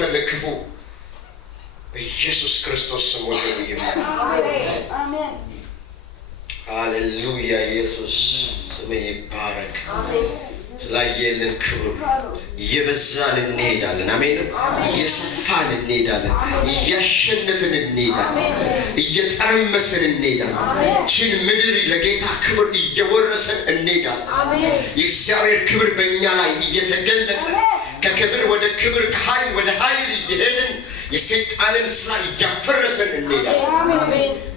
የሚፈልግ ክፉ በኢየሱስ ክርስቶስ ስም ወደ ይመጣ። አሜን። ሃሌሉያ። ኢየሱስ ስም ይባረክ። ስላየልን ክብር እየበዛን እንሄዳለን። አሜን። እየሰፋን እንሄዳለን። እያሸነፍን እንሄዳለን። እየጠረመስን እንሄዳለን። ችን ምድር ለጌታ ክብር እየወረሰን እንሄዳለን። የእግዚአብሔር ክብር በእኛ ላይ እየተገለጠ ከክብር ወደ ክብር ከኃይል ወደ ኃይል እየሄድን የሰይጣንን ስራ እያፈረሰን እንሄዳለን።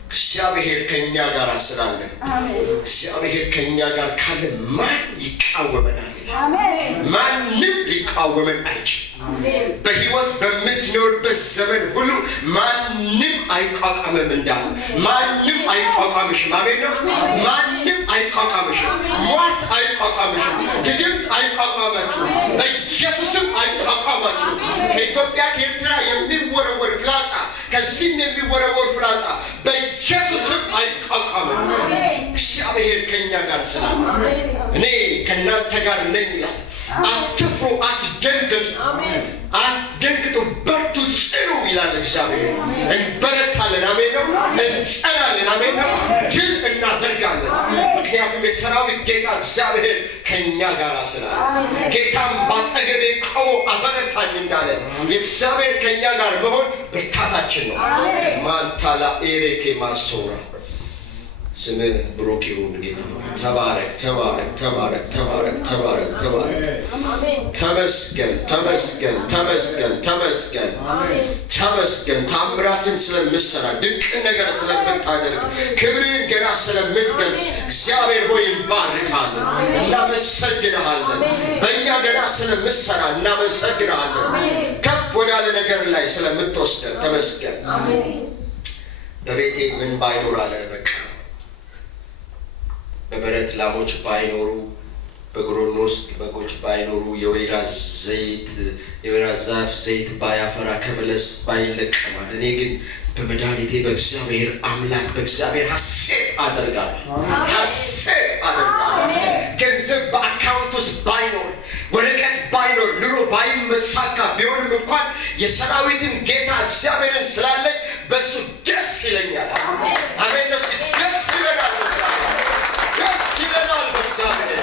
እግዚአብሔር ከኛ ጋር ስላለ እግዚአብሔር ከኛ ጋር ካለ ማን ይቃወመናል? ማንም ሊቃወመን አይችልም። በሕይወት በምትኖርበት ዘመን ሁሉ ማንም አይቋቋምም እንዳለ ማንም አይቋቋምሽም። አሜን ነው። ማንም አይቋቋምሽም። ሟርት አይቋቋምሽም። ድግምት አይቋቋማችሁም። በኢየሱስም አይቋቋማችሁም። ከኢትዮጵያ ከኤርትራ የሚወረወር ፍላጻ ከዚህም የሚወረወር ፍላጻ በኢየሱስም አይቋቋምም። እግዚአብሔር ከኛ ጋር ስላለ እኔ ከእናንተ ጋር ነኝ ይላል። አትፍሩ፣ አትደንግጡ፣ አትደንግጡ፣ በርቱ፣ ጽኑ ይላል እግዚአብሔር። እንበረታለን። አሜን ነው። እንጸናለን። አሜን ነው። ድል እናደርጋለን። ምክንያቱም የሰራዊት ጌታ እግዚአብሔር ከኛ ጋር ስላለ ጌታም ባጠገቤ ቆሞ አበረታኝ እንዳለ የእግዚአብሔር ከኛ ጋር መሆን ብርታታችን ነው። ማንታላ ኤሬኬ ማሶራ ስምህ ብሩክ ይሁን ጌታ። ተባረክ፣ ተባረክ፣ ተባረክ፣ ተባረክ፣ ተባረክ፣ ተባረክ። ተመስገን፣ ተመስገን፣ ተመስገን፣ ተመስገን፣ ተመስገን። ታምራትን ስለምትሰራ ድንቅ ነገር ስለምታደርግ ክብርን ገና ስለምትገልጥ እግዚአብሔር ሆይ እንባርካለን፣ እናመሰግንሃለን። በእኛ ገና ስለምትሰራ እናመሰግንሃለን። ከፍ ወዳለ ነገር ላይ ስለምትወስደን ተመስገን። በቤቴ ምን ባይኖር አለ በቃ በበረት ላሞች ባይኖሩ በግሮኖ ውስጥ በጎች ባይኖሩ የወይራ ዛፍ ዘይት ባያፈራ ከበለስ ባይለቀማል። እኔ ግን በመድኃኒቴ በእግዚአብሔር አምላክ በእግዚአብሔር ሐሴት አደርጋለሁ። ሐሴት አደርጋለሁ። ገንዘብ በአካውንት ውስጥ ባይኖር ወረቀት ባይኖር ኑሮ ባይመሳካ ቢሆንም እንኳን የሰራዊትን ጌታ እግዚአብሔርን ስላለኝ በእሱ ደስ ይለኛል። አሜን። ደስ ይለናል። ደስ ይለናል በእግዚአብሔር።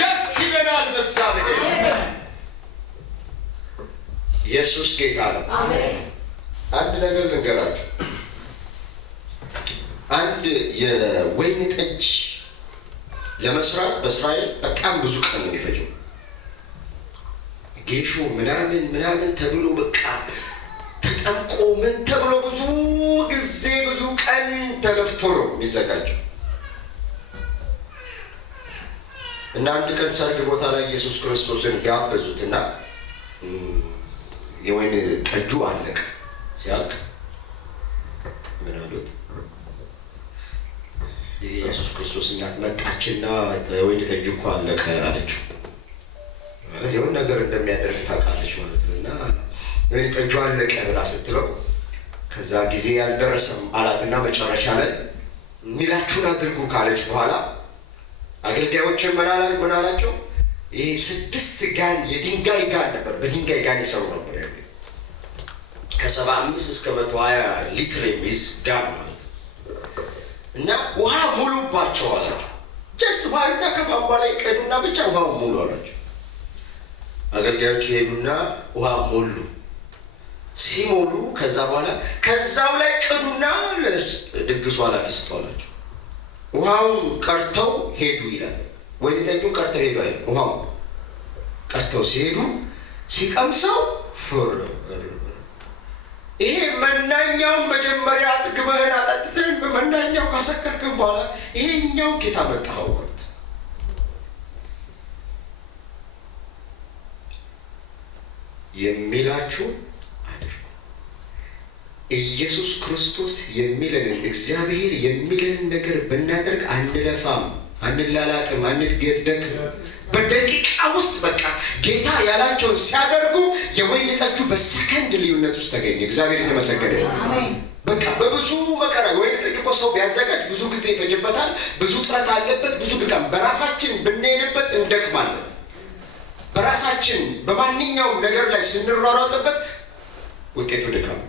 ደስ ይለናል በእግዚአብሔር። ኢየሱስ ጌታ ነው። አንድ ነገር ልንገራችሁ። አንድ የወይን ጠጅ ለመስራት በእስራኤል በጣም ብዙ ቀን ነው የሚፈጀው። ጌሾ ምናምን ተብሎ በቃ ተጠምቆ ምን ተብሎ ብዙ ጊዜ ብዙ ቀን ተለፍቶ ነው የሚዘጋጀው። እና አንድ ቀን ሰርግ ቦታ ላይ ኢየሱስ ክርስቶስን ጋበዙትና የወይን ጠጁ አለቀ። ሲያልቅ ምን አሉት? የኢየሱስ ክርስቶስ እናት መጣችና የወይን ጠጁ እኮ አለቀ አለችው። ማለት የሆነ ነገር እንደሚያደርግ ታውቃለች ማለት ነው። እና የወይን ጠጁ አለቀ ብላ ስትለው ከዛ ጊዜ ያልደረሰም አላትና መጨረሻ ላይ ሚላችሁን አድርጉ ካለች በኋላ አገልጋዮችን ምን አላቸው? ይሄ 6 ጋን የድንጋይ ጋን ነበር። በድንጋይ ጋን ይሰሩ ነበር። ከ75 እስከ 120 ሊትር የሚይዝ ጋን ማለት ነው። እና ውሃ ሙሉባቸው አላቸው። ጀስት ባይታ ከቧንቧ ላይ ቀዱና ብቻ ውሃ ሙሉ አላቸው። አገልጋዮች ሄዱና ውሃ ሞሉ። ሲሞሉ ከዛ በኋላ ከዛው ላይ ቀዱና ድግሱ ኃላፊ ስጧላቸው። ውሃውን ቀርተው ሄዱ ይላል። ወይን ጠጁን ቀርተው ሄዱ አይደል? ውሃውን ቀርተው ሲሄዱ ሲቀምሰው ይሄ መናኛውን መጀመሪያ አጥግበህን አጠጥተን በመናኛው ካሰከርከን በኋላ ይሄኛው ጌታ መጣው ማለት የሚላችሁ አድርጉ። ኢየሱስ ክርስቶስ የሚለንን እግዚአብሔር የሚለንን ነገር ብናደርግ አንለፋም፣ አንላላጥም፣ አንድገፍደክም። በደቂቃ ውስጥ በቃ ጌታ ያላቸውን ሲያደርጉ የወይን ጠጁ በሰከንድ ልዩነት ውስጥ ተገኘ። እግዚአብሔር የተመሰገነ ይሁን። በቃ በብዙ መከራ ወይን ጠጁ እኮ ሰው ቢያዘጋጅ ብዙ ጊዜ ይፈጅበታል፣ ብዙ ጥረት አለበት፣ ብዙ ድካም። በራሳችን ብንሄድበት እንደክማለን። በራሳችን በማንኛውም ነገር ላይ ስንሯሯጥበት ውጤቱ ድካም።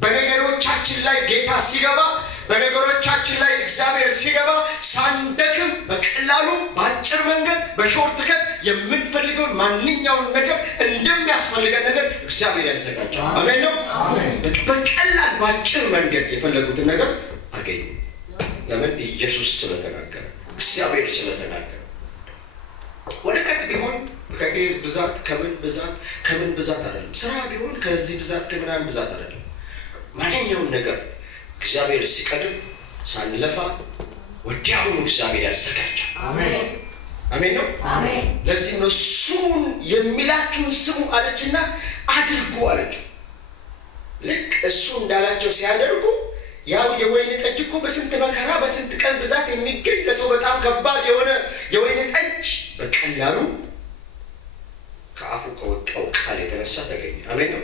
በነገሮቻችን ላይ ጌታ ሲገባ፣ በነገሮቻችን ላይ እግዚአብሔር ሲገባ ሳንደክም በቀላሉ በአጭር መንገድ በሾርት ከት የምንፈልገውን ማንኛውን ነገር እንደሚያስፈልገን ነገር እግዚአብሔር ያዘጋጃል። አሜን ነው። በቀላል በአጭር መንገድ የፈለጉትን ነገር አገኙ። ለምን? ኢየሱስ ስለተናገረ፣ እግዚአብሔር ስለተናገረ። ወረቀት ቢሆን ከጊዜ ብዛት ከምን ብዛት አይደለም። ስራ ቢሆን ከዚህ ብዛት ከምናምን ብዛት አይደለም። ማንኛውም ነገር እግዚአብሔር ሲቀድም ሳንለፋ ወዲያውኑ እግዚአብሔር ያዘጋጃል። አሜን ነው። ለዚህ ነው ስሙን የሚላችሁን ስሙ አለችና አድርጉ አለችው። ልክ እሱ እንዳላቸው ሲያደርጉ ያው የወይን ጠጅ እኮ በስንት መከራ በስንት ቀን ብዛት የሚገኝ ለሰው በጣም ከባድ የሆነ የወይን ጠጅ በቀላሉ ከአፉ ከወጣው ቃል የተነሳ ተገኘ። አሜን ነው።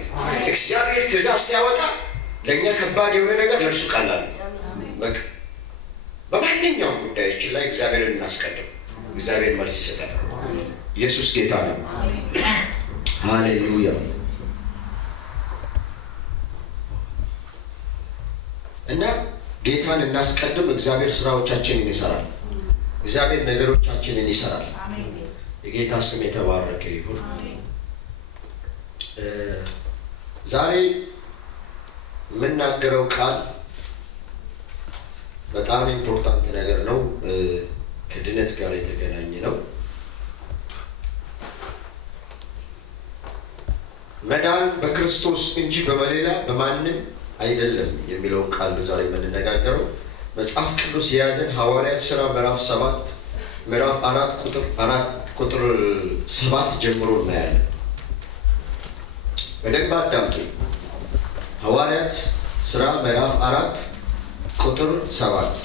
እግዚአብሔር ትእዛዝ ሲያወጣ ለእኛ ከባድ የሆነ ነገር ለእርሱ ቀላል ነው። በቃ በማንኛውም ጉዳዮችን ላይ እግዚአብሔርን እናስቀድም፣ እግዚአብሔር መልስ ይሰጣል። ኢየሱስ ጌታ ነው። ሃሌሉያ። እና ጌታን እናስቀድም። እግዚአብሔር ስራዎቻችንን ይሰራል። እግዚአብሔር ነገሮቻችንን ይሰራል። የጌታ ስም የተባረከ ይሁን። ዛሬ የምናገረው ቃል በጣም ኢምፖርታንት ነገር ነው። ከድነት ጋር የተገናኘ ነው። መዳን በክርስቶስ እንጂ በሌላ በማንም አይደለም የሚለውን ቃል ነው ዛሬ የምንነጋገረው። መጽሐፍ ቅዱስ የያዘን ሐዋርያት ሥራ ምዕራፍ 4 ቁጥር 7 ጀምሮ እናያለን። በደንብ አዳምጡ። ሐዋርያት ሥራ ምዕራፍ 4 ቁጥር 7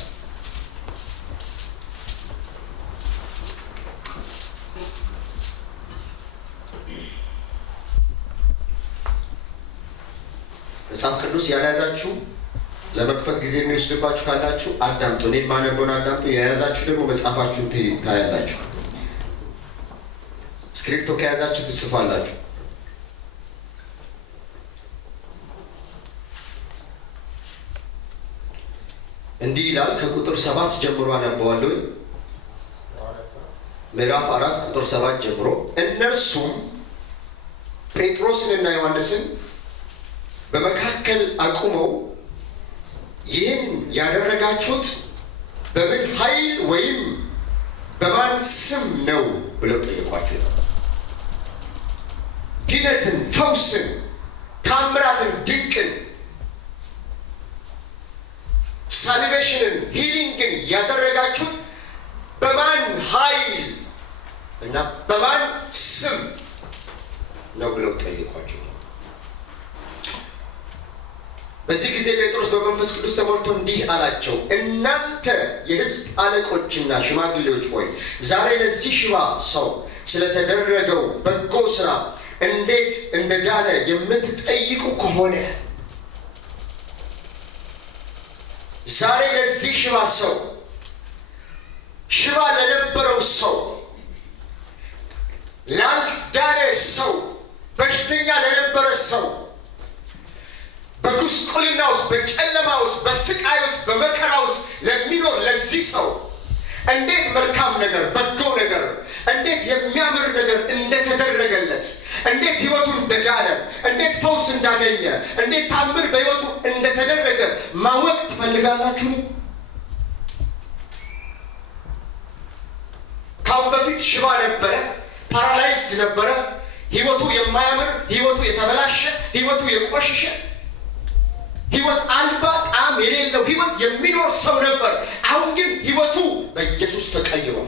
መጽሐፍ ቅዱስ ያልያዛችሁ ለመክፈት ጊዜ የሚወስድባችሁ ካላችሁ አዳምጡ። እኔ ማነበውን አዳምጡ። የያዛችሁ ደግሞ መጽሐፋችሁን ታያላችሁ። ስክሪፕቶ ከያዛችሁ ትጽፋላችሁ። እንዲህ ይላል። ከቁጥር 7 ጀምሮ አነበዋለሁ። ምዕራፍ 4 ቁጥር 7 ጀምሮ እነርሱም ጴጥሮስንና ዮሐንስን በመካከል አቁመው ይህን ያደረጋችሁት በምን ኃይል ወይም በማን ስም ነው ብለው ጠየቋቸው። ድነትን፣ ፈውስን፣ ታምራትን፣ ድንቅን፣ ሳልቬሽንን፣ ሂሊንግን ያደረጋችሁት በማን ኃይል እና በማን ስም ነው ብለው ጠየቋቸው። በዚህ ጊዜ ጴጥሮስ በመንፈስ ቅዱስ ተሞልቶ እንዲህ አላቸው፣ እናንተ የሕዝብ አለቆችና ሽማግሌዎች ሆይ ዛሬ ለዚህ ሽባ ሰው ስለተደረገው በጎ ስራ እንዴት እንደዳነ የምትጠይቁ ከሆነ ዛሬ ለዚህ ሽባ ለነበረው ሰው፣ ላልዳነ ሰው፣ በሽተኛ ለነበረ ሰው፣ በጉስቁልና ውስጥ፣ በጨለማ ውስጥ፣ በስቃይ ውስጥ፣ በመከራ ውስጥ ለሚኖር ለዚህ ሰው እንዴት መልካም ነገር፣ በጎ ነገር፣ እንዴት የሚያምር ነገር እንደተደረገለት፣ እንዴት ህይወቱ እንደዳነ፣ እንዴት ፈውስ እንዳገኘ፣ እንዴት ታምር በህይወቱ እንደተደረገ ማወቅ ትፈልጋላችሁ? ካሁን በፊት ሽባ ነበረ፣ ፓራላይዝድ ነበረ፣ ህይወቱ የማያምር፣ ህይወቱ የተበላሸ፣ ህይወቱ የቆሸሸ፣ ህይወት አልባ ጣዕም የሌለው ህይወት የሚኖር ሰው ነበር። አሁን ግን ህይወቱ በኢየሱስ ተቀይሯል።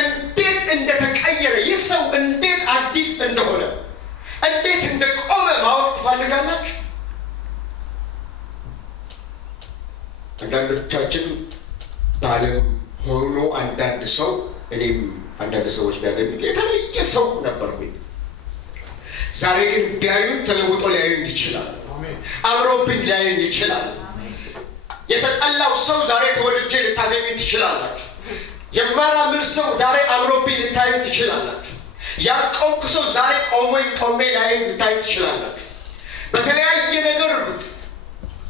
እንዴት እንደተቀየረ ይህ ሰው እንዴት አዲስ እንደሆነ እንዴት እንደቆመ ማወቅ ትፈልጋላችሁ? አንዳንዶቻችን በዓለም ሆኖ አንዳንድ ሰው እኔም አንዳንድ ሰዎች ቢያገኙ የተለየ ሰው ነበርኩኝ። ዛሬ ግን ቢያዩን ተለውጦ ሊያዩኝ ይችላል። አምሮብኝ ሊያዩኝ ይችላል። የተጠላው ሰው ዛሬ ተወድጄ ልታገኙኝ ትችላላችሁ። የማራምን ሰው ዛሬ አምሮብኝ ልታዩኝ ትችላላችሁ። ያልቆምኩ ሰው ዛሬ ቆሜ ላዩኝ ልታዩኝ ትችላላችሁ። በተለያየ ነገር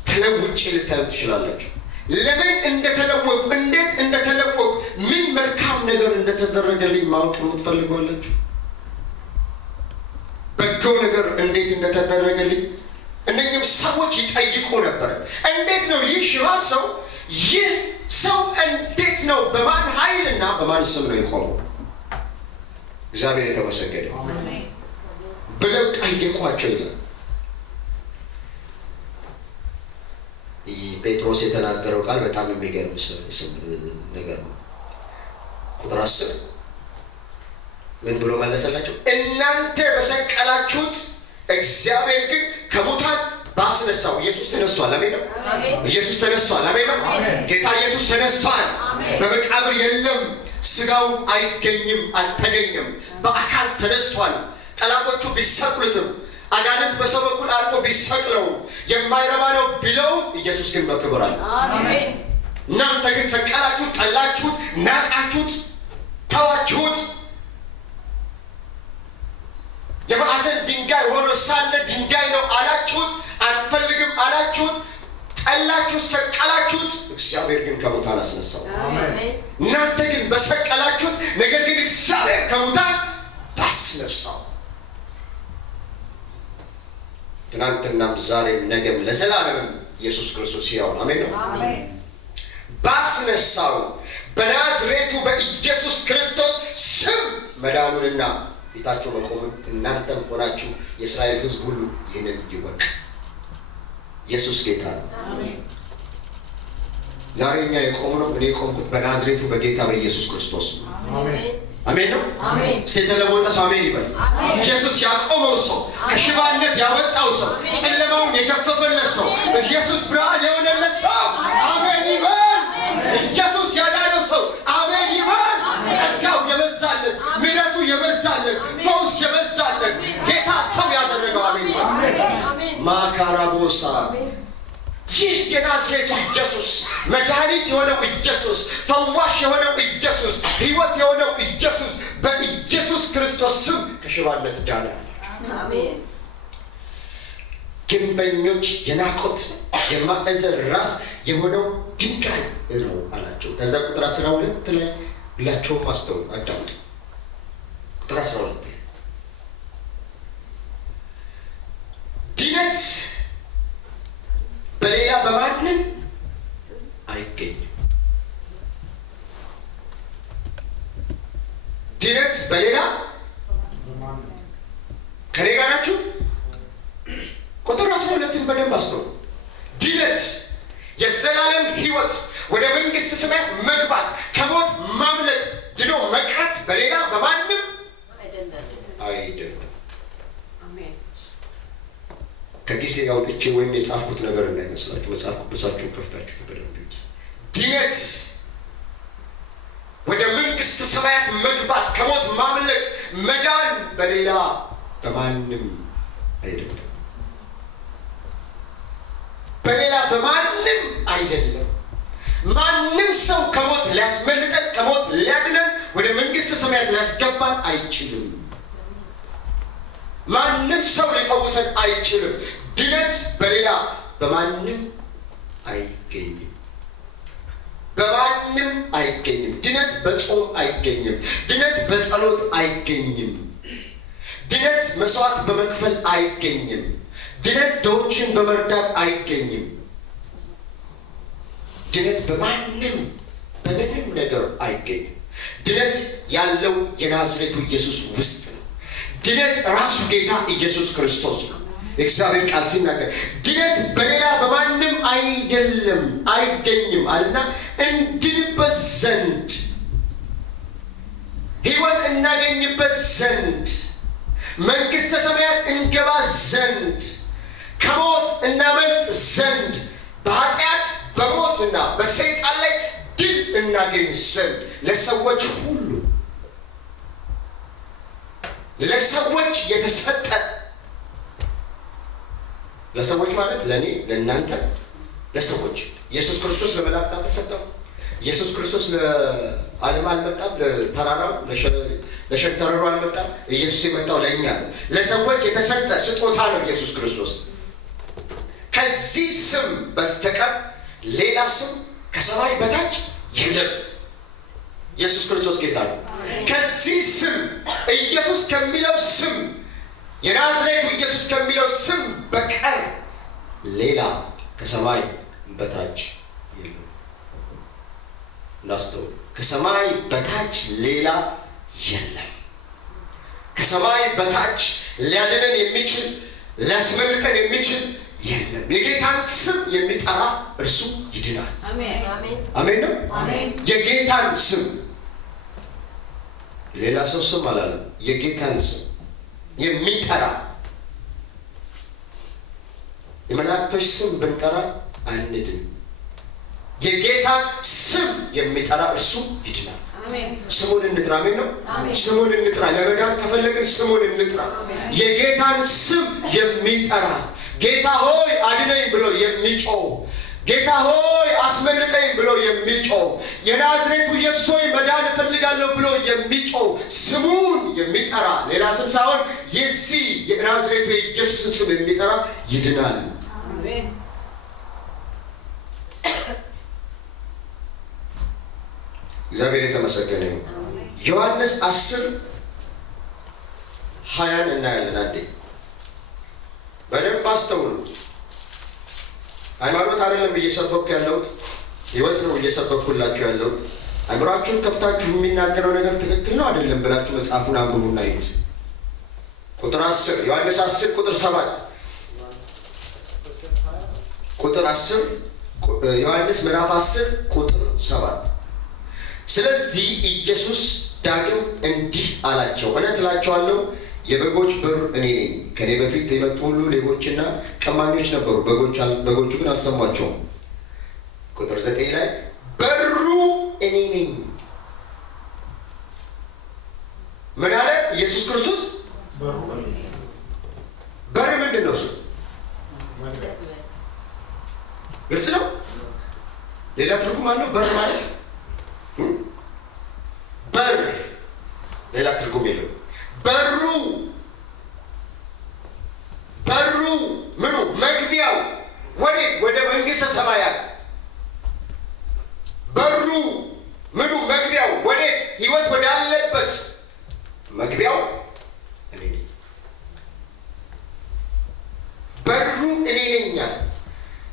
ተለውጬ ልታዩ ትችላላችሁ። ለምን እንደተለወቁ፣ እንዴት እንደተለወቁ፣ ምን መልካም ነገር እንደተደረገልኝ ማወቅ የምትፈልጓላችሁ? በጎ ነገር እንዴት እንደተደረገልኝ እነኝም ሰዎች ይጠይቁ ነበር። እንዴት ነው ይህ ሽባ ሰው እንዴት ነው በማን ኃይልና በማን ስም ነው የቆመው? እግዚአብሔር የተመሰገነ ብለው ጠየቋቸው ይላል። ጴጥሮስ የተናገረው ቃል በጣም የሚገርም ነገር ነው። ቁጥር 10 ምን ብሎ መለሰላቸው? እናንተ በሰቀላችሁት እግዚአብሔር ግን ከሙታን ባስነሳው። ኢየሱስ ተነስቷል። አሜን ነው። ኢየሱስ ተነስቷል። አሜን ነው። ጌታ ኢየሱስ ተነስቷል። በመቃብር የለም። ስጋው አይገኝም፣ አልተገኘም። በአካል ተነስቷል። ጠላቶቹ ቢሰቅሉትም አጋንንት በሰው በኩል አልፎ ቢሰቅለው የማይረባ ነው ቢለው ኢየሱስ ግን በክብር አለ። አሜን። እናንተ ግን ሰቀላችሁት፣ ጠላችሁት፣ ናቃችሁት፣ ተዋችሁት። የማዕዘን ድንጋይ ሆኖ ሳለ ድንጋይ ነው አላችሁት፣ አንፈልግም አላችሁት፣ ጠላችሁት፣ ሰቀላችሁት። እግዚአብሔር ግን ከሙታን አስነሳው። እናንተ ግን በሰቀላችሁት፣ ነገር ግን እግዚአብሔር ከሙታን ባስነሳው። ትናንትናም ዛሬም ነገም ለዘላለምም ኢየሱስ ክርስቶስ ሕያው ነው። አሜን ነው። ባስነሳው በናዝሬቱ በኢየሱስ ክርስቶስ ስም መዳኑንና ፊታችሁ መቆምን እናንተም ሆናችሁ የእስራኤል ሕዝብ ሁሉ ይህንን ይወቅ። ኢየሱስ ጌታ ነው። ዛሬ እኛ የቆምነው እኔ የቆምኩት በናዝሬቱ በጌታ በኢየሱስ ክርስቶስ ነው። አሜን ነው። የተለወጠ ሰው አሜን ይበል። ኢየሱስ ያቆመው ሰው፣ ከሽባነት ያወጣው ሰው፣ ጨለማውን የገፈፈለት ሰው፣ ኢየሱስ ብርሃን የሆነለት ሰው አሜን ይበል። ኢየሱስ ያዳነው ሰው አሜን ይበል። ጸጋው የበዛለት፣ ምሕረቱ የበዛለት፣ ፈውስ የበዛለት ጌታ ሰው ያደረገው አሜን ይበል። ማካራቦሳ ይህ የናዝሬቱ ኢየሱስ፣ መድኃኒት የሆነው ኢየሱስ፣ ፈዋሽ የሆነው ኢየሱስ፣ ሕይወት የሆነው ኢየሱስ በኢየሱስ ክርስቶስ ስም ከሽባነት ዳነ። አሜን። ግንበኞች የናቁት የማዕዘን ራስ የሆነው ድንጋይ ነው አላቸው። ከዛ ቁጥር 12 ላይ ሁላችሁም አስተውሉ፣ አዳምጡ። ቁጥር 12 ድነት በሌላ በማንም አይገኝም። ድነት በሌላ ከኔ ጋር ናችሁ? ቁጥር 12ን በደንብ አስተውሉ። ድነት የዘላለም ሕይወት፣ ወደ መንግሥተ ሰማያት መግባት፣ ከሞት ማምለጥ፣ ድኖ መቅረት በሌላ በማንም አይደለም። ከጊዜ አውጥቼ ወይም የጻፍኩት ነገር እንዳይመስላችሁ መጽሐፍ ቅዱሳችሁን ከፍታችሁ ተበደምዱት። ድነት ወደ መንግሥተ ሰማያት መግባት፣ ከሞት ማምለጥ፣ መዳን በሌላ በማንም አይደለም። በሌላ በማንም አይደለም። ማንም ሰው ከሞት ሊያስመልጠን፣ ከሞት ሊያድነን፣ ወደ መንግሥተ ሰማያት ሊያስገባን አይችልም። ማንም ሰው ሊፈውሰን አይችልም። ድነት በሌላ በማንም አይገኝም። በማንም አይገኝም። ድነት በጾም አይገኝም። ድነት በጸሎት አይገኝም። ድነት መስዋዕት በመክፈል አይገኝም። ድነት ድሆችን በመርዳት አይገኝም። ድነት በማንም በምንም ነገር አይገኝም። ድነት ያለው የናዝሬቱ ኢየሱስ ውስጥ ነው። ድነት ራሱ ጌታ ኢየሱስ ክርስቶስ ነው። እግዚአብሔር ቃል ሲናገር ድነት በሌላ በማንም አይደለም አይገኝም አለና እንድንበት ዘንድ ሕይወት እናገኝበት ዘንድ መንግሥተ ሰማያት እንገባ ዘንድ ከሞት እናመልጥ ዘንድ በኃጢአት በሞትና በሰይጣን ላይ ድል እናገኝ ዘንድ ለሰዎች ሁሉ ለሰዎች የተሰጠ ለሰዎች ማለት ለእኔ ለእናንተ ለሰዎች ኢየሱስ ክርስቶስ ለመላእክት አልተሰጠም። ኢየሱስ ክርስቶስ ለዓለም አልመጣም። ለተራራው ለሸንተረሩ አልመጣም። ኢየሱስ የመጣው ለእኛ ነው። ለሰዎች የተሰጠ ስጦታ ነው ኢየሱስ ክርስቶስ። ከዚህ ስም በስተቀር ሌላ ስም ከሰማይ በታች የለም። ኢየሱስ ክርስቶስ ጌታ ነው። ከዚህ ስም ኢየሱስ ከሚለው ስም የናዝሬቱ ኢየሱስ ከሚለው ስም በቀር ሌላ ከሰማይ በታች የለም። እናስተውል። ከሰማይ በታች ሌላ የለም። ከሰማይ በታች ሊያድነን የሚችል ሊያስመልጠን የሚችል የለም። የጌታን ስም የሚጠራ እርሱ ይድናል። አሜን ነው። የጌታን ስም ሌላ ሰው ስም አላለም። የጌታን ስም የሚጠራ የመላእክቶች ስም ብንጠራ አንድን። የጌታን ስም የሚጠራ እርሱ ይድናል። ስሙን እንጥራ። አሜን ነው። ስሙን እንጥራ። ለመዳን ከፈለግን ስሙን እንጥራ። የጌታን ስም የሚጠራ ጌታ ሆይ አድነኝ ብሎ የሚጮህ ጌታ ሆይ አስመልጠኝ ብሎ የሚጮህ የናዝሬቱ ኢየሱስ ሆይ መዳን እፈልጋለሁ ብሎ የሚጮህ ስሙን የሚጠራ ሌላ ስም ሳይሆን የዚህ የናዝሬቱ የኢየሱስን ስም የሚጠራ ይድናል። እግዚአብሔር የተመሰገነ ይሁን። ዮሐንስ 10:20 እናያለን። አንዴ በደንብ አስተውሉ። ሃይማኖት አይደለም እየሰበኩ ያለሁት፣ ህይወት ነው እየሰበኩላችሁ ያለሁት። አእምሯችሁን ከፍታችሁ የሚናገረው ነገር ትክክል ነው አይደለም ብላችሁ መጽሐፉን አንብቡና ይዩት። ቁጥር 10 ዮሐንስ 10 ቁጥር 7 ቁጥር 10 ዮሐንስ ምዕራፍ 10 ቁጥር 7 ስለዚህ ኢየሱስ ዳግም እንዲህ አላቸው፣ እውነት እላቸዋለሁ የበጎች በር እኔ ነኝ። ከኔ በፊት የመጡ ሁሉ ሌቦችና ቀማኞች ነበሩ፣ በጎቹ ግን አልሰሟቸውም። ቁጥር 9 ላይ በሩ እኔ ነኝ። ምን አለ ኢየሱስ ክርስቶስ? በር ምንድን ነው? እሱ ግልጽ ነው። ሌላ ትርጉም አለው በር ማለት? በር ሌላ ትርጉም የለው። በሩ ምኑ? መግቢያው ወዴት? ወደ መንግስተ ሰማያት። በሩ ምኑ? መግቢያው ወዴት? ህይወት ወዳለበት መግቢያው እኔ ነኝ። በሩ እኔ ነኝ።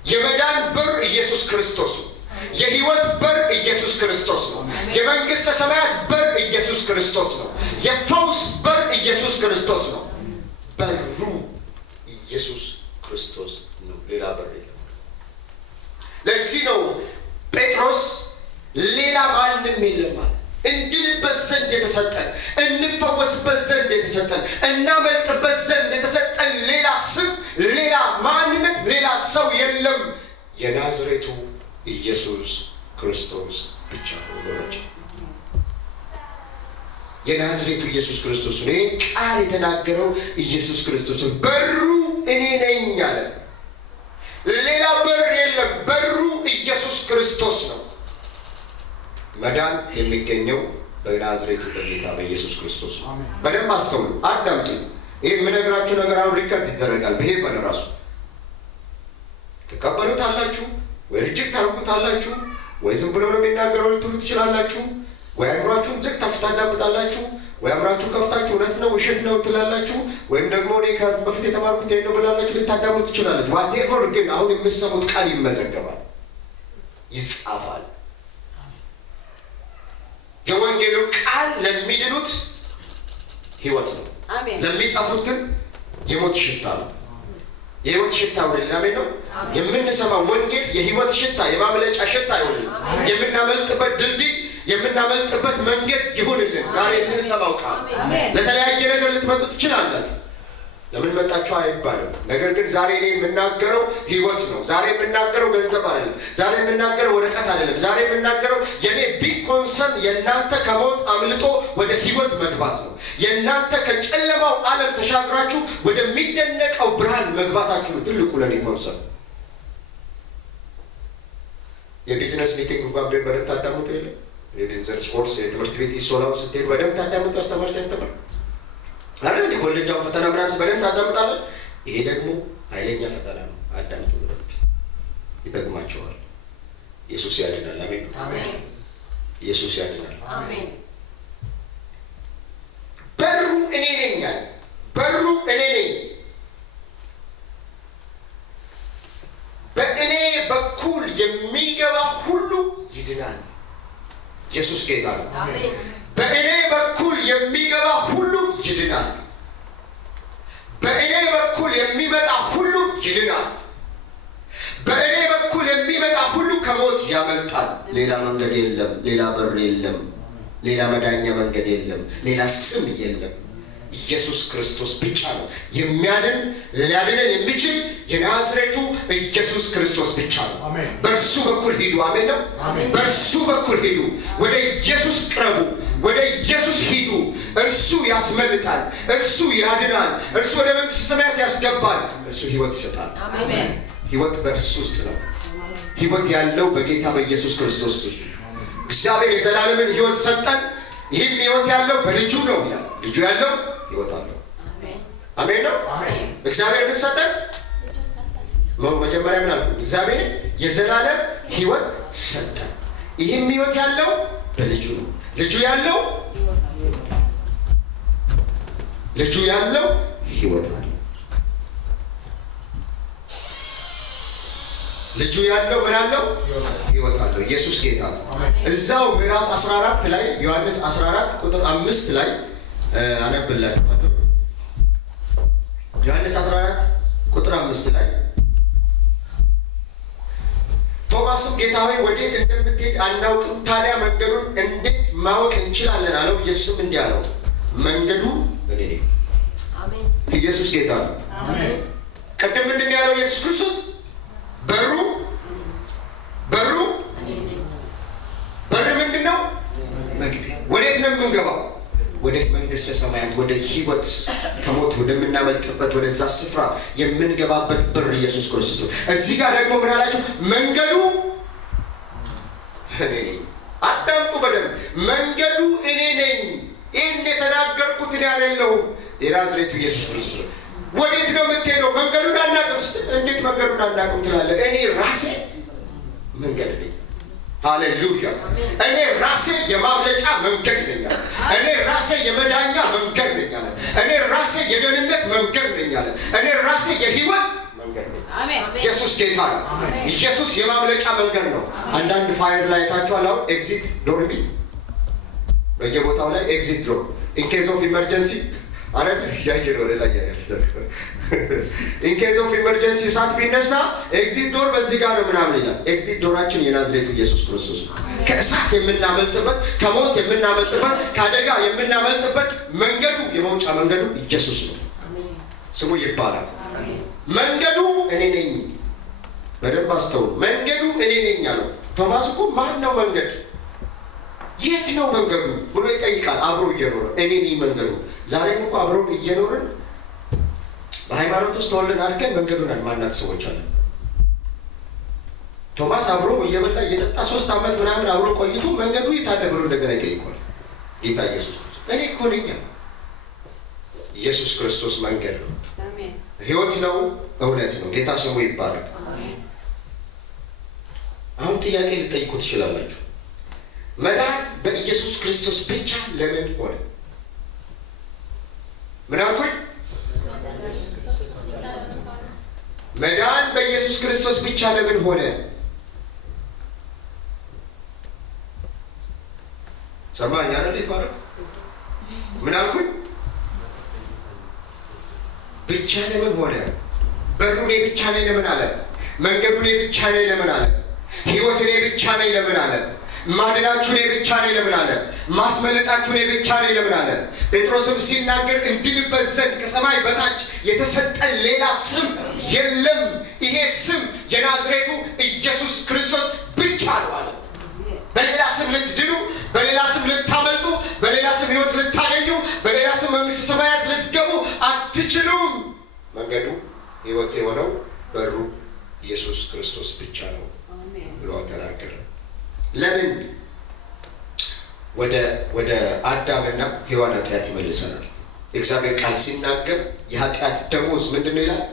የመዳን በር ኢየሱስ ክርስቶስ ነው። የህይወት በር ኢየሱስ ክርስቶስ ነው። የመንግስተ ሰማያት በር ኢየሱስ ክርስቶስ ነው። የፈውስ በር ኢየሱስ ክርስቶስ ነው። በሩ ኢየሱስ ክርስቶስ ነው። ሌላ በር የለም። ለዚህ ነው ጴጥሮስ ሌላ ማንም የለም ማለት እንድንበት ዘንድ የተሰጠን፣ እንፈወስበት ዘንድ የተሰጠን፣ እናመልጥበት ዘንድ የተሰጠን ሌላ ስም፣ ሌላ ማንነት፣ ሌላ ሰው የለም። የናዝሬቱ ኢየሱስ ክርስቶስ ብቻ ነው ወገኖች። የናዝሬቱ ኢየሱስ ክርስቶስ ነው። ይህን ቃል የተናገረው ኢየሱስ ክርስቶስ ነው። በሩ እኔ ነኝ አለ። ሌላ በር የለም። በሩ ኢየሱስ ክርስቶስ ነው። መዳን የሚገኘው በናዝሬቱ በጌታ በኢየሱስ ክርስቶስ ነው። በደንብ አስተውሉ፣ አዳምጡ። ይህ የምነግራችሁ ነገር አሁን ሪከርድ ይደረጋል። በሄቨን ራሱ ትቀበሉታላችሁ ወይ ሪጀክት ታደርጉታላችሁ፣ ወይ ዝም ብሎ ነው የሚናገረው ልትሉ ትችላላችሁ፣ ወይ አእምሯችሁን ዘግታችሁ ታዳምጣላችሁ፣ ወይ አእምሯችሁን ከፍታችሁ እውነት ነው ውሸት ነው ትላላችሁ፣ ወይም ደግሞ እኔ በፊት የተማርኩት ይሄን ነው ብላላችሁ ልታዳምጡ ትችላላችሁ። ዋቴቨር ግን አሁን የምትሰሙት ቃል ይመዘገባል፣ ይጻፋል። የወንጌሉ ቃል ለሚድኑት ሕይወት ነው፣ ለሚጠፉት ግን የሞት ሽታ ነው። የህይወት ሽታ ይሆንልን። አሜን ነው። የምንሰማው ወንጌል የህይወት ሽታ፣ የማምለጫ ሽታ ይሆንልን። የምናመልጥበት ድልድይ፣ የምናመልጥበት መንገድ ይሁንልን። ዛሬ የምንሰማው ቃል ለተለያየ ነገር ልትመጡ ትችላላችሁ። ለምን መጣችሁ አይባልም። ነገር ግን ዛሬ እኔ የምናገረው ህይወት ነው። ዛሬ የምናገረው ገንዘብ አይደለም። ዛሬ የምናገረው ወረቀት አይደለም። ዛሬ የምናገረው የኔ ቢግ ኮንሰርን የእናንተ ከሞት አምልጦ ወደ ህይወት መግባት ነው። የእናንተ ከጨለማው ዓለም ተሻግራችሁ ወደሚደነቀው ብርሃን መግባታችሁ ነው ትልቁ ለኔ ኮንሰርን። የቢዝነስ ሚቲንግ እንኳን በደንብ ታዳምጡ የለ? የቢዝነስ ኮርስ የትምህርት ቤት ይሶላው ስትሄዱ በደንብ ታዳምጡ። አስተማሪ ሲያስተምር አይደል? ኮሌጃው ፈተና ምናምን በደንብ ታዳምጣለን። ይሄ ደግሞ ኃይለኛ ፈተና ነው። አዳምጡ ብለውት ይጠቅማቸዋል። ኢየሱስ ያድናል። አሜን አሜን። ኢየሱስ ያድናል። አሜን። በሩ እኔ ነኝ አለ። በሩ እኔ ነኝ። በእኔ በኩል የሚገባ ሁሉ ይድናል። ኢየሱስ ጌታ ነው። አሜን። በእኔ በኩል የሚገባ ሁሉ ይድናል። በእኔ በኩል የሚመጣ ሁሉ ይድናል። በእኔ በኩል የሚመጣ ሁሉ ከሞት ያመልጣል። ሌላ መንገድ የለም። ሌላ በር የለም። ሌላ መዳኛ መንገድ የለም። ሌላ ስም የለም። ኢየሱስ ክርስቶስ ብቻ ነው የሚያድን። ሊያድነን የሚችል የናዝሬቱ ኢየሱስ ክርስቶስ ብቻ ነው። በእርሱ በኩል ሂዱ። አሜን ነው። በእርሱ በኩል ሂዱ። ወደ ኢየሱስ ቅረቡ። ወደ ኢየሱስ ሂዱ። እርሱ ያስመልጣል። እርሱ ያድናል። እርሱ ወደ መንግሥተ ሰማያት ያስገባል። እርሱ ሕይወት ይሰጣል። ሕይወት በእርሱ ውስጥ ነው። ሕይወት ያለው በጌታ በኢየሱስ ክርስቶስ ውስጥ። እግዚአብሔር የዘላለምን ሕይወት ሰጠን። ይህም ሕይወት ያለው በልጁ ነው ይላል። ልጁ ያለው ሕይወት አለው። አሜን ነው። እግዚአብሔር ምን ሰጠን? መጀመሪያ ምን አልኩ? እግዚአብሔር የዘላለም ሕይወት ሰጠን። ይህም ሕይወት ያለው በልጁ ነው። ልጁ ያለው ሕይወት አለው። ልጁ ያለው ምን አለው? ሕይወት አለው። ኢየሱስ ጌታ ነው። እዛው ምዕራፍ 14 ላይ ዮሐንስ 14 ቁጥር 5 ላይ አነብላችኋለሁ። ዮሐንስ 14 ቁጥር 5 ላይ ቶማስም ጌታ ሆይ ወዴት እንደምትሄድ አናውቅም፣ ታዲያ መንገዱን እንዴት ማወቅ እንችላለን አለው። ኢየሱስም እንዲህ አለው፣ መንገዱ እኔ ነኝ። ኢየሱስ ጌታ ነው። ቅድም ምንድን ያለው ኢየሱስ ክርስቶስ? በሩ ምንድን ነው? መግቢያ። ወዴት ነው የምንገባው? ወደ መንግሥተ ሰማያት፣ ወደ ሕይወት ከሞት ወደምናመልጥበት ወደዛ ስፍራ የምንገባበት በር ኢየሱስ ክርስቶስ ነው። እዚህ ጋር ደግሞ ምን አላቸው? መንገዱ እኔ ነኝ። አዳምጡ በደንብ። መንገዱ እኔ ነኝ። ይህን የተናገርኩት እኔ አይደለሁም፣ የናዝሬቱ ኢየሱስ ክርስቶስ ነው። ወዴት ነው የምትሄደው? መንገዱን አናውቅም። እንዴት መንገዱን አናውቅም ትላለህ? እኔ ራሴ መንገድ ነኝ። ሃሌሉያ! እኔ ራሴ የማምለጫ መንገድ ነኝ አለ። እኔ ራሴ የመዳኛ መንገድ ነኝ አለ። እኔ ራሴ የደህንነት መንገድ ነኝ አለ። እኔ ራሴ የሕይወት መንገድ ነኝ። ኢየሱስ ጌታ ነው። ኢየሱስ የማምለጫ መንገድ ነው። አንዳንድ ፋየር ላይ ታችኋል። አሁን ኤግዚት ዶር የሚል በየቦታው ላይ ኤግዚት ዶር ኢንኬዝ ኦፍ ኢመርጀንሲ አረብ ያየር ወደ ላይ ያርሰል ኢንኬዝ ኦፍ ኢመርጀንሲ እሳት ቢነሳ ኤግዚት ዶር በዚህ ጋር ነው ምናምን ይላል። ኤግዚት ዶራችን የናዝሬቱ ኢየሱስ ክርስቶስ ነው። ከእሳት የምናመልጥበት፣ ከሞት የምናመልጥበት፣ ከአደጋ የምናመልጥበት መንገዱ፣ የመውጫ መንገዱ ኢየሱስ ነው። ስሙ ይባላል። መንገዱ እኔ ነኝ። በደንብ አስተውሉ። መንገዱ እኔ ነኝ አለው። ቶማስ እኮ ማን ነው መንገድ? የት ነው መንገዱ ብሎ ይጠይቃል። አብሮ እየኖረ እኔ ነኝ መንገዱ። ዛሬም እኮ አብሮ እየኖርን በሃይማኖት ውስጥ ተወልደን አድገን መንገዱን ማናቅ ሰዎች አለን። ቶማስ አብሮ እየበላ እየጠጣ 3 ዓመት ምናምን አብሮ ቆይቶ መንገዱ የት አለ ብሎ እንደገና ይጠይቋል። ጌታ ኢየሱስ እኔ እኮ ነኝ። ኢየሱስ ክርስቶስ መንገድ ነው፣ ሕይወት ነው፣ እውነት ነው። ጌታ ስሙ ይባላል። አሁን ጥያቄ ልጠይቁ ትችላላችሁ። መዳን በኢየሱስ ክርስቶስ ብቻ ለምን ሆነ? ምን አልኩኝ? መዳን በኢየሱስ ክርስቶስ ብቻ ለምን ሆነ? ሰማኝ አይደል? ይባረክ። ምን አልኩኝ? ብቻ ለምን ሆነ? በሩ እኔ ብቻ ነኝ ለምን አለ? መንገዱ እኔ ብቻ ነኝ ለምን አለ? ሕይወት እኔ ብቻ ነኝ ለምን አለ? ማድናችሁ እኔ ብቻ ነኝ ለምን አለ? ማስመለጣችሁ እኔ ብቻ ነኝ ለምን አለ? ጴጥሮስም ሲናገር እንድንበት ዘንድ ከሰማይ በታች የተሰጠን ሌላ ስም የለም፣ ይሄ ስም የናዝሬቱ ኢየሱስ ክርስቶስ ብቻ ነው አለ። በሌላ ስም ልትድኑ፣ በሌላ ስም ልታመልጡ፣ በሌላ ስም ሕይወት ልታገኙ፣ በሌላ ስም መንግሥተ ሰማያት ልትገቡ አትችሉም። መንገዱ ሕይወት የሆነው በሩ ኢየሱስ ክርስቶስ ብቻ ነው ብሎ ተናገረ። ለምን? ወደ አዳምና ሔዋን ኃጢአት ይመልሰናል። እግዚአብሔር ቃል ሲናገር የኃጢአት ደሞዝ ምንድን ነው ይላል?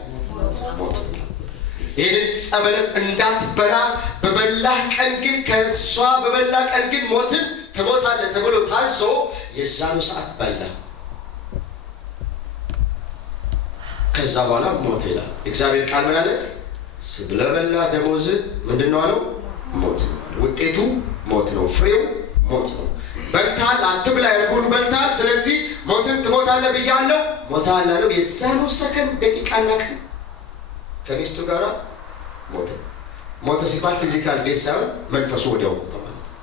ሞት። ይህንን ዕፀ በለስ እንዳትበላ በበላህ ቀን ግን ከእሷ በበላህ ቀን ግን ሞትን ትሞታለህ ተብሎ ታዞ የዛኑ ሰዓት በላ። ከዛ በኋላ ሞተ ይላል እግዚአብሔር ቃል። ምን አለ? ስለበላ ደሞዝ ምንድን ነው አለው? ሞት ነው። ውጤቱ ሞት ነው። ፍሬው ሞት ነው። በልታል፣ አትብላ ያልኩህን በልታል፣ ስለዚህ ሞትን ትሞታለህ ብያለሁ፣ ሞታል አለው። የዛኑ ሰከንድ ደቂቃና ቀን ከሚስቱ ጋር ሞተ። ሞተ ሲባል ፊዚካል ዴት ሳይሆን መንፈሱ ወዲያው ሞተ ማለት ነው።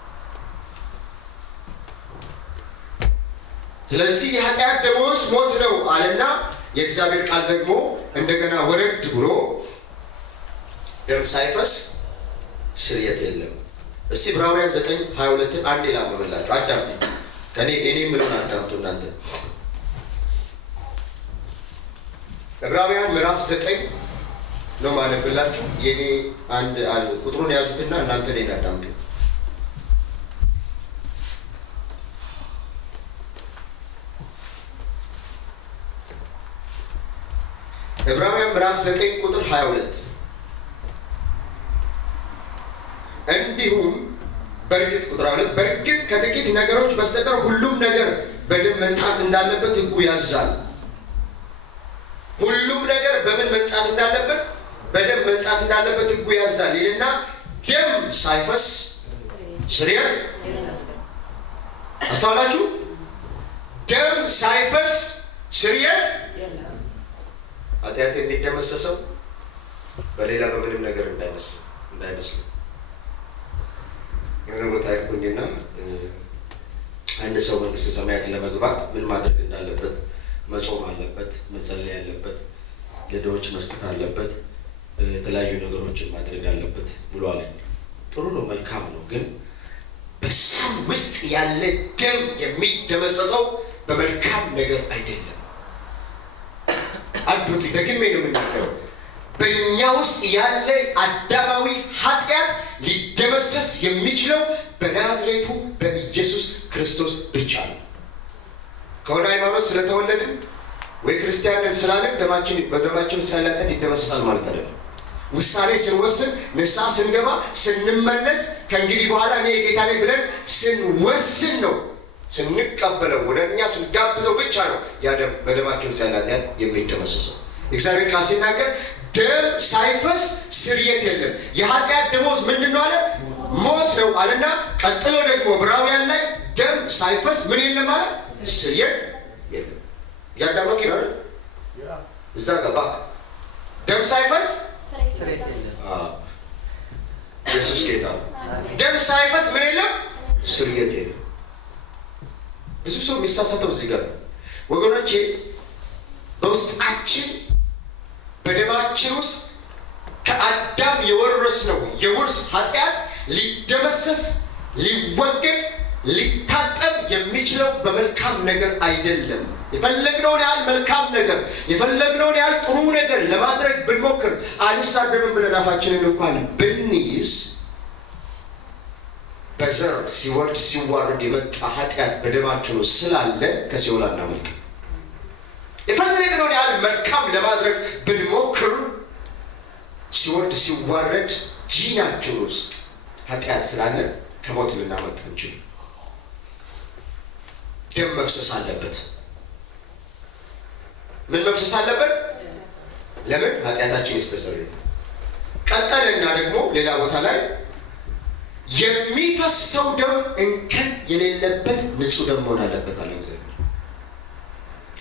ስለዚህ የኃጢአት ደሞዝ ሞት ነው አለና የእግዚአብሔር ቃል ደግሞ እንደገና ወረድ ብሎ ደም ሳይፈስ ስርየት የለም። እስቲ ዕብራውያን 9:22 አንዴ ላንብብላችሁ። አዳምጡ። እኔ ምንን አዳምጡ እናንተ። ዕብራውያን ምዕራፍ 9 ነው ማነብላችሁ። የኔ አንድ ቁጥሩን ያዙትና እናንተ እኔን አዳምጡ። ዕብራውያን ምዕራፍ 9 ቁጥር 22 እንዲሁም በእርግጥ ቁጥር 2 በእርግጥ ከጥቂት ነገሮች በስተቀር ሁሉም ነገር በደም መንጻት እንዳለበት ሕጉ ያዛል። ሁሉም ነገር በምን መንጻት እንዳለበት? በደም መንጻት እንዳለበት ሕጉ ያዛል ይልና ደም ሳይፈስ ስርየት አስተዋላችሁ? ደም ሳይፈስ ስርየት ኃጢአት የሚደመሰሰው በሌላ በምንም ነገር እንዳይመስል የሆነ ቦታ ይልኩኝና አንድ ሰው መንግስተ ሰማያት ለመግባት ምን ማድረግ እንዳለበት መጾም አለበት፣ መጸለይ አለበት፣ ለድሆች መስጠት አለበት፣ የተለያዩ ነገሮችን ማድረግ አለበት ብሎ አለኝ። ጥሩ ነው፣ መልካም ነው። ግን በሰው ውስጥ ያለ ደም የሚደመሰሰው በመልካም ነገር አይደለም። አዱት ደግሜ ነው የምናገረው። በእኛ ውስጥ ያለ አዳማዊ ኃጢአት ሊደመሰስ የሚችለው በናዝሬቱ በኢየሱስ ክርስቶስ ብቻ ነው። ከሆነ ሃይማኖት ስለተወለድን ወይ ክርስቲያንን ስላልን በደማችን ስላለ ኃጢአት ይደመሰሳል ማለት አይደለም። ውሳኔ ስንወስን፣ ንስሐ ስንገባ፣ ስንመለስ ከእንግዲህ በኋላ እኔ የጌታ ነኝ ብለን ስንወስን ነው፣ ስንቀበለው ወደ እኛ ስንጋብዘው ብቻ ነው ያ ደም በደማችን ውስጥ ያለ ኃጢአት የሚደመሰሰው። እግዚአብሔር ቃል ሲናገር ደም ሳይፈስ ስርየት የለም። የኃጢአት ደሞዝ ምንድን ነው አለ? ሞት ነው አለና ቀጥሎ ደግሞ ዕብራውያን ላይ ደም ሳይፈስ ምን የለም አለ? ስርየት የለም። ያዳመቂ ነው አይደል? እዛ ገባ። ደም ሳይፈስ ስርየት የለም። ኢየሱስ ጌታ። ደም ሳይፈስ ምን የለም? ስርየት የለም። ብዙ ሰው የሚሳሳተው እዚህ ጋር ወገኖቼ። በውስጣችን በደማችን ውስጥ ከአዳም የወረስነው የውርስ ኃጢአት ሊደመሰስ፣ ሊወገድ፣ ሊታጠብ የሚችለው በመልካም ነገር አይደለም። የፈለግነውን ያህል መልካም ነገር፣ የፈለግነውን ያህል ጥሩ ነገር ለማድረግ ብንሞክር፣ አልሳደብም ብለን አፋችንን እንኳን ብንይዝ በዘር ሲወርድ ሲዋረድ የመጣ ኃጢአት በደማችን ውስጥ ስላለ ከሲኦል አናመልጥም። የፈለግነውን ያህል መልካም ለማድረግ ብንሞክር ሲወርድ ሲዋረድ ጂናችን ውስጥ ኃጢአት ስላለ ከሞት ልናመልጥ እንችል። ደም መፍሰስ አለበት። ምን መፍሰስ አለበት? ለምን? ኃጢአታችን ይስተሰርይ። ቀጠልና ደግሞ ሌላ ቦታ ላይ የሚፈሰው ደም እንከን የሌለበት ንጹህ ደም መሆን አለበት አለ እግዚአብሔር።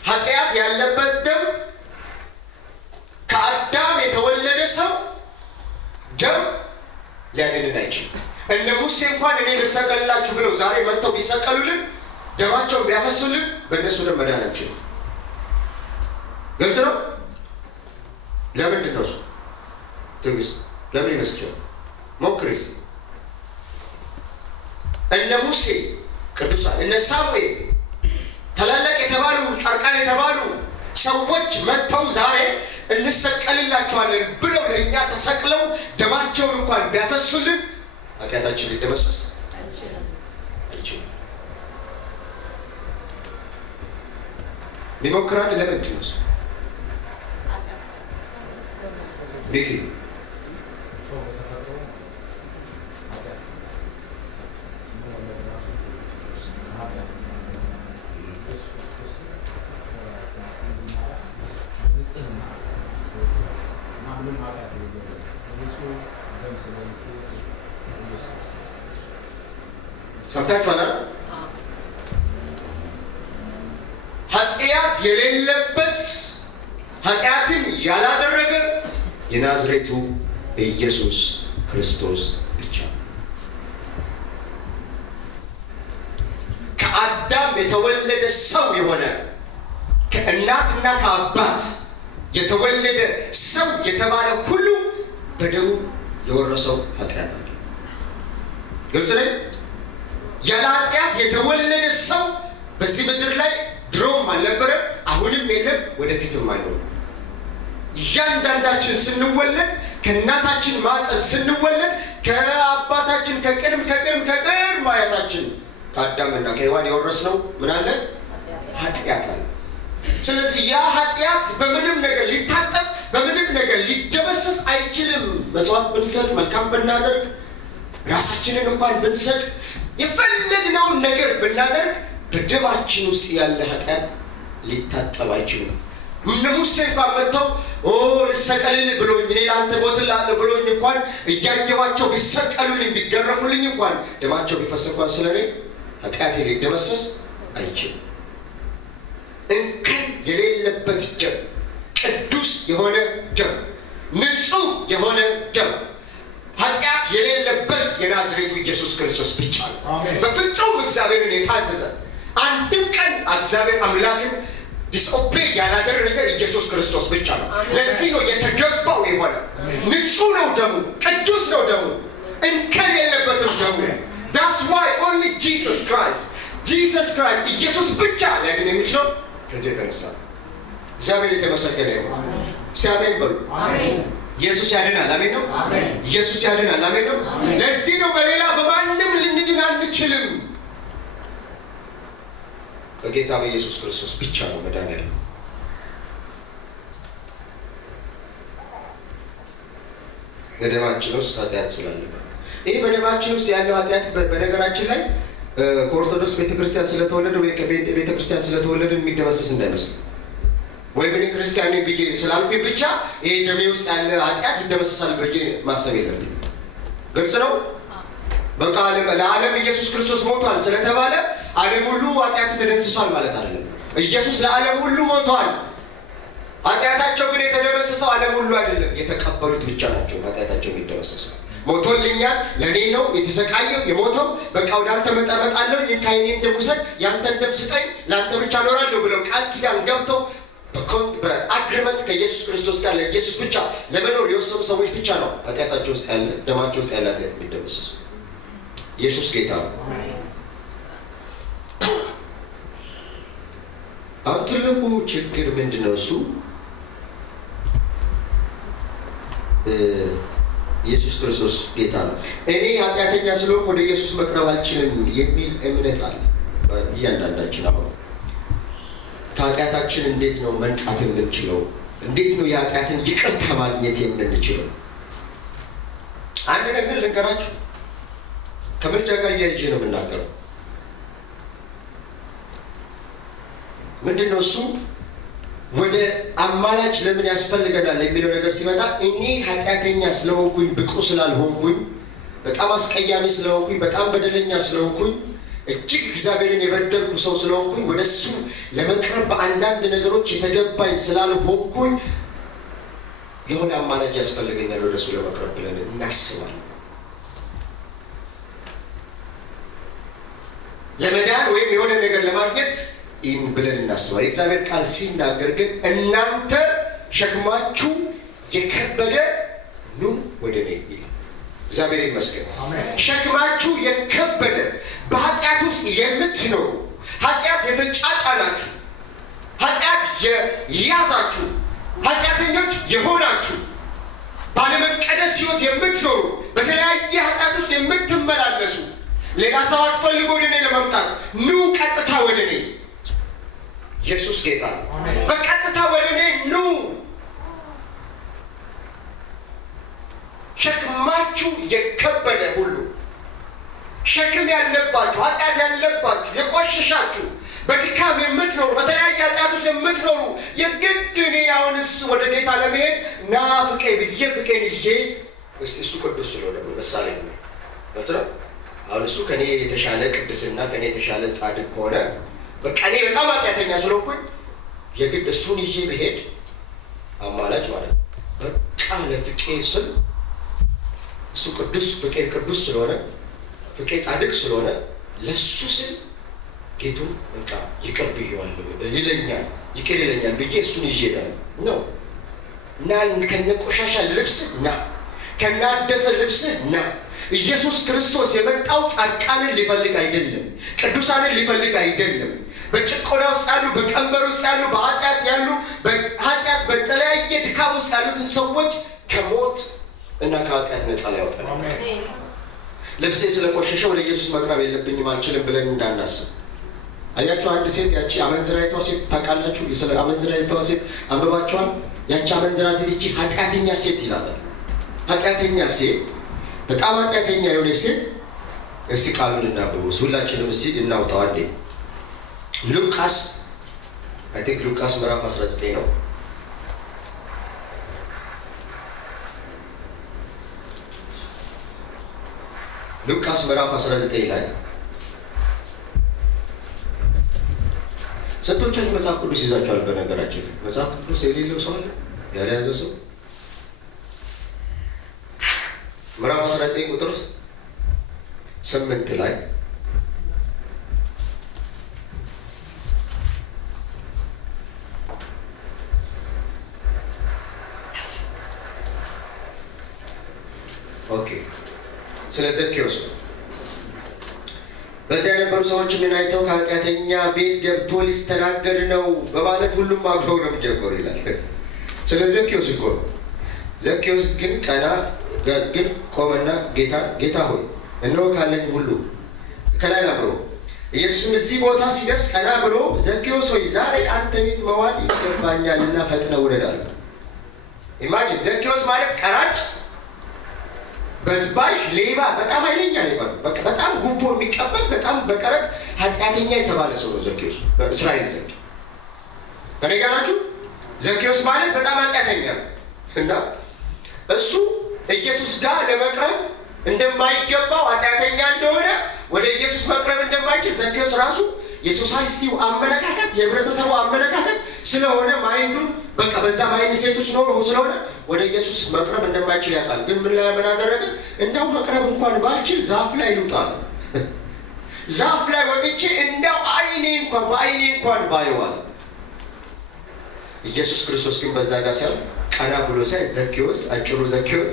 ኃጢአት ያለበት ደም ከአዳም የተወለደ ሰው ደም ሊያድንን አይችልም። እነ ሙሴ እንኳን እኔ ልሰቀልላችሁ ብለው ዛሬ መጥተው ቢሰቀሉልን፣ ደማቸውን ቢያፈሱልን በእነሱ ደም መዳን አንችልም። ግልጽ ነው። ለምንድን ነው እሱ? ትዕግስት ለምን ይመስልሻል? ሞክሪስ። እነ ሙሴ ቅዱሳን፣ እነ ሳሙኤል ታላላቅ የተባሉ ጻድቃን የተባሉ ሰዎች መጥተው ዛሬ እንሰቀልላቸዋለን ብለው ለእኛ ተሰቅለው ደማቸውን እንኳን ቢያፈሱልን ኃጢአታችን ሊደመሰስ አይችልም። ቢሞክራል። ለምንድን ነው ሚኪ ሰምታችኋል አይደል? ኃጢአት የሌለበት ኃጢአትን ያላደረገ የናዝሬቱ ኢየሱስ ክርስቶስ ብቻ። ከአዳም የተወለደ ሰው የሆነ ከእናትና ከአባት የተወለደ ሰው የተባለ ሁሉ በደሙ የወረሰው ኃጢአት አለ። ግልጽ ነው። ያለ ኃጢአት የተወለደ ሰው በዚህ ምድር ላይ ድሮም አልነበረም፣ አሁንም የለም፣ ወደፊትም አይኖርም። እያንዳንዳችን ስንወለድ ከእናታችን ማፀን ስንወለድ ከአባታችን ከቅድም አያታችን ከአዳምና ከሔዋን የወረስነው ምን አለ? ኃጢአት አለ። ስለዚህ ያ ኃጢአት በምንም ነገር ሊታጠብ በምንም ነገር ሊደመሰስ አይችልም። መስዋዕት ብንሰጥ፣ መልካም ብናደርግ፣ ራሳችንን እንኳን ብንሰጥ፣ የፈለግነውን ነገር ብናደርግ በደማችን ውስጥ ያለ ኃጢአት ሊታጠብ አይችልም። እነ ሙሴ እንኳን መጥተው ልሰቀልልህ ብሎኝ እኔ ለአንተ ሞትልሃለሁ ብሎኝ እንኳን እያየኋቸው ቢሰቀሉልኝ ቢገረፉልኝ እንኳን ደማቸው ቢፈስ እንኳን ስለኔ ኃጢአቴ ሊደመሰስ አይችልም። እንከን የሌለበት ደም፣ ቅዱስ የሆነ ደም፣ ንጹህ የሆነ ደም፣ ኃጢአት የሌለበት የናዝሬቱ ኢየሱስ ክርስቶስ ብቻ ነው። በፍጹም እግዚአብሔርን የታዘዘ አንድም ቀን እግዚአብሔር አምላክን ዲስኦቤ ያላደረገ ኢየሱስ ክርስቶስ ብቻ ነው። ለዚህ ነው የተገባው የሆነ ንጹህ ነው ደሙ፣ ቅዱስ ነው ደሙ፣ እንከን የለበትም ደሙ። that's why only Jesus Christ ኢየሱስ ብቻ ሊያድን የሚችለው ከዚህ የተነሳ እግዚአብሔር የተመሰገነ ይሁን። እስቲ አሜን በሉ። ኢየሱስ ያድናል። አሜን ነው። ኢየሱስ ያድናል። አሜን ነው። ለዚህ ነው በሌላ በማንም ልንድን አንችልም። በጌታ በኢየሱስ ክርስቶስ ብቻ ነው መዳን ያለው። በደማችን ውስጥ ኃጢአት ስላለበት ይህ በደማችን ውስጥ ያለው ኃጢአት በነገራችን ላይ ከኦርቶዶክስ ቤተክርስቲያን ስለተወለደ ወይ ከቤተክርስቲያን ስለተወለደ የሚደመሰስ እንዳይመስል ወይም እኔ ክርስቲያን ነኝ ብዬ ስላልኩኝ ብቻ ይሄ ደሜ ውስጥ ያለ ኃጢአት ይደመሰሳል ብዬ ማሰብ የለብኝም። ግልጽ ነው። በቃ ለዓለም ኢየሱስ ክርስቶስ ሞቷል ስለተባለ ዓለም ሁሉ ኃጢአቱ ተደምስሷል ማለት አይደለም። ኢየሱስ ለዓለም ሁሉ ሞቷል። ኃጢአታቸው ግን የተደመሰሰው ዓለም ሁሉ አይደለም፣ የተቀበሉት ብቻ ናቸው ኃጢአታቸው የሚደመሰሰው። ሞቶልኛል፣ ለእኔ ነው የተሰቃየው የሞተው፣ በቃ ወደ አንተ መጠመጣለሁ፣ ይህን ከዓይኔን ደም ውሰድ፣ ያንተን ደም ስጠኝ፣ ለአንተ ብቻ እኖራለሁ ብለው ቃል ኪዳን ገብተው በአግሪመንት ከኢየሱስ ክርስቶስ ጋር ለኢየሱስ ብቻ ለመኖር የወሰኑ ሰዎች ብቻ ነው ኃጢአታቸው ውስጥ ያለ ደማቸው ውስጥ ያለ ኃጢአት የሚደመሰሱ። ኢየሱስ ጌታ ነው። አሁን ትልቁ ችግር ምንድን ነው? እሱ ኢየሱስ ክርስቶስ ጌታ ነው። እኔ ኃጢአተኛ ስለሆንኩ ወደ ኢየሱስ መቅረብ አልችልም የሚል እምነት አለ እያንዳንዳችን። አሁን ከኃጢአታችን እንዴት ነው መንጻት የምንችለው? እንዴት ነው የኃጢአትን ይቅርታ ማግኘት የምንችለው? አንድ ነገር ልንገራችሁ፣ ከምርጫ ጋር እያይዤ ነው የምናገረው። ምንድን ነው እሱ? ወደ አማላጅ ለምን ያስፈልገናል የሚለው ነገር ሲመጣ እኔ ኃጢአተኛ ስለሆንኩኝ፣ ብቁ ስላልሆንኩኝ፣ በጣም አስቀያሚ ስለሆንኩኝ፣ በጣም በደለኛ ስለሆንኩኝ፣ እጅግ እግዚአብሔርን የበደልኩ ሰው ስለሆንኩኝ ወደ እሱ ለመቅረብ በአንዳንድ ነገሮች የተገባኝ ስላልሆንኩኝ የሆነ አማላጅ ያስፈልገኛል ወደ እሱ ለመቅረብ ብለን እናስባለን። ለመዳን ወይም የሆነ ነገር ለማግኘት ይህን ብለን እናስባለን። የእግዚአብሔር ቃል ሲናገር ግን እናንተ ሸክማችሁ የከበደ ኑ ወደ እኔ ይላል። እግዚአብሔር ይመስገን። ሸክማችሁ የከበደ በኃጢአት ውስጥ የምትኖሩ፣ ኃጢአት የተጫጫናችሁ፣ ኃጢአት የያዛችሁ፣ ኃጢአተኞች የሆናችሁ፣ ባለመቀደስ ሕይወት የምትኖሩ፣ በተለያየ ኃጢአት ውስጥ የምትመላለሱ፣ ሌላ ሰው አትፈልጉ ወደ እኔ ለመምጣት ኑ፣ ቀጥታ ወደ እኔ። ኢየሱስ ጌታ ነው። በቀጥታ ወደ እኔ ኑ። ሸክማችሁ የከበደ ሁሉ፣ ሸክም ያለባችሁ፣ ኃጢአት ያለባችሁ፣ የቆሸሻችሁ፣ በድካም የምትኖሩ በተለያየ ኃጢአቶች የምትኖሩ የግድ እኔ አሁን እሱ ወደ ጌታ ለመሄድ ና ፍቄ ብዬ ፍቄን ይዤ እሱ ቅዱስ ስለሆነ ምሳሌ ነው። አሁን እሱ ከኔ የተሻለ ቅድስና ከኔ የተሻለ ጻድቅ ከሆነ በቃ እኔ በጣም ኃጢአተኛ ስለሆንኩኝ የግድ እሱን ይዤ ብሄድ አማላጭ ማለት ነው። በቃ ለፍቄ ስል እሱ ቅዱስ ፍቄ ቅዱስ ስለሆነ ፍቄ ጻድቅ ስለሆነ ለሱ ስል ጌቱ በቃ ይቅር ብዬዋለሁ ይለኛል፣ ይቅር ይለኛል ብዬ እሱን ይዤ ነው እና ከነቆሻሻ ልብስህ ና ከናደፈ ልብስህ ና። ኢየሱስ ክርስቶስ የመጣው ጻድቃንን ሊፈልግ አይደለም፣ ቅዱሳንን ሊፈልግ አይደለም። በጭቆና ውስጥ ያሉ፣ በቀንበር ውስጥ ያሉ፣ በኃጢአት ያሉ፣ በኃጢአት በተለያየ ድካም ውስጥ ያሉትን ሰዎች ከሞት እና ከኃጢአት ነፃ ሊያወጣ ነው። ልብሴ ስለቆሸሸ ወደ ኢየሱስ መቅረብ የለብኝም አልችልም ብለን እንዳናስብ። አያችሁ አንድ ሴት ያቺ አመንዝራይቷ ሴት ታውቃላችሁ? ስለ አመንዝራይቷ ሴት አንብባችኋል? ያቺ አመንዝራ ሴት ይቺ ኃጢአተኛ ሴት ይላል። ኃጢአተኛ ሴት በጣም ኃጢአተኛ የሆነች ሴት። እስቲ ቃሉን እናብቡ ሁላችንም እስቲ እናውጣው አንዴ። ሉቃስ ሉቃስ ምዕራፍ 19 ነው። ሉቃስ ምዕራፍ 19 ላይ ስንቶቻችሁ መጽሐፍ ቅዱስ ይዛችኋል? በነገራችን መጽሐፍ ቅዱስ የሌለው ሰው አለ? ያልያዘ ሰው? ምዕራፍ 19 ቁጥር 8 ላይ ኦኬ ስለ ዘኬዎስ ነው። በዚያ የነበሩ ሰዎች ምን አይተው ከኃጢአተኛ ቤት ገብቶ ሊስተናገድ ነው በማለት ሁሉም አብረው ነው ጀመሩ ይላል። ስለ ዘኬዎስ እኮ ነው። ዘኬዎስ ግን ቆመና ጌታ ሆይ እነሆ ካለኝ ሁሉ ከላይ ብሎ ኢየሱስም እዚህ ቦታ ሲደርስ ቀና ብሎ ዘኬዎስ ሆይ ዛሬ አንተ ቤት መዋል ይገባኛልና ፈጥነህ ውረድ አለው። ኢማጂን ዘኬዎስ ማለት ቀራጭ፣ በዝባዥ፣ ሌባ፣ በጣም ኃይለኛ ሌባ ነው። በቃ በጣም ጉቦ የሚቀበል በጣም በቀረጥ ኃጢአተኛ የተባለ ሰው ነው ዘኬዎስ በእስራኤል ዘንድ። ከኔ ጋር ናችሁ? ዘኬዎስ ማለት በጣም ኃጢአተኛ ነው እና እሱ ኢየሱስ ጋር ለመቅረብ እንደማይገባው ኃጢአተኛ እንደሆነ ወደ ኢየሱስ መቅረብ እንደማይችል ዘኬዎስ ራሱ የሶሳይቲው አመለካከት የህብረተሰቡ አመለካከት ስለሆነ ማይንዱን በቃ በዛ ማይንድ ሴት ውስጥ ኖሮ ስለሆነ ወደ ኢየሱስ መቅረብ እንደማይችል ያውቃል። ግን ምን አደረገ? እንደው መቅረብ እንኳን ባልችል ዛፍ ላይ ልውጣ ነው። ዛፍ ላይ ወጥቼ እንደው በአይኔ እንኳን ባየዋል። ኢየሱስ ክርስቶስ ግን በዛ ጋር ሲያል ቀና ብሎ ሳይ ዘኬዎስ አጭሩ ዘኬዎስ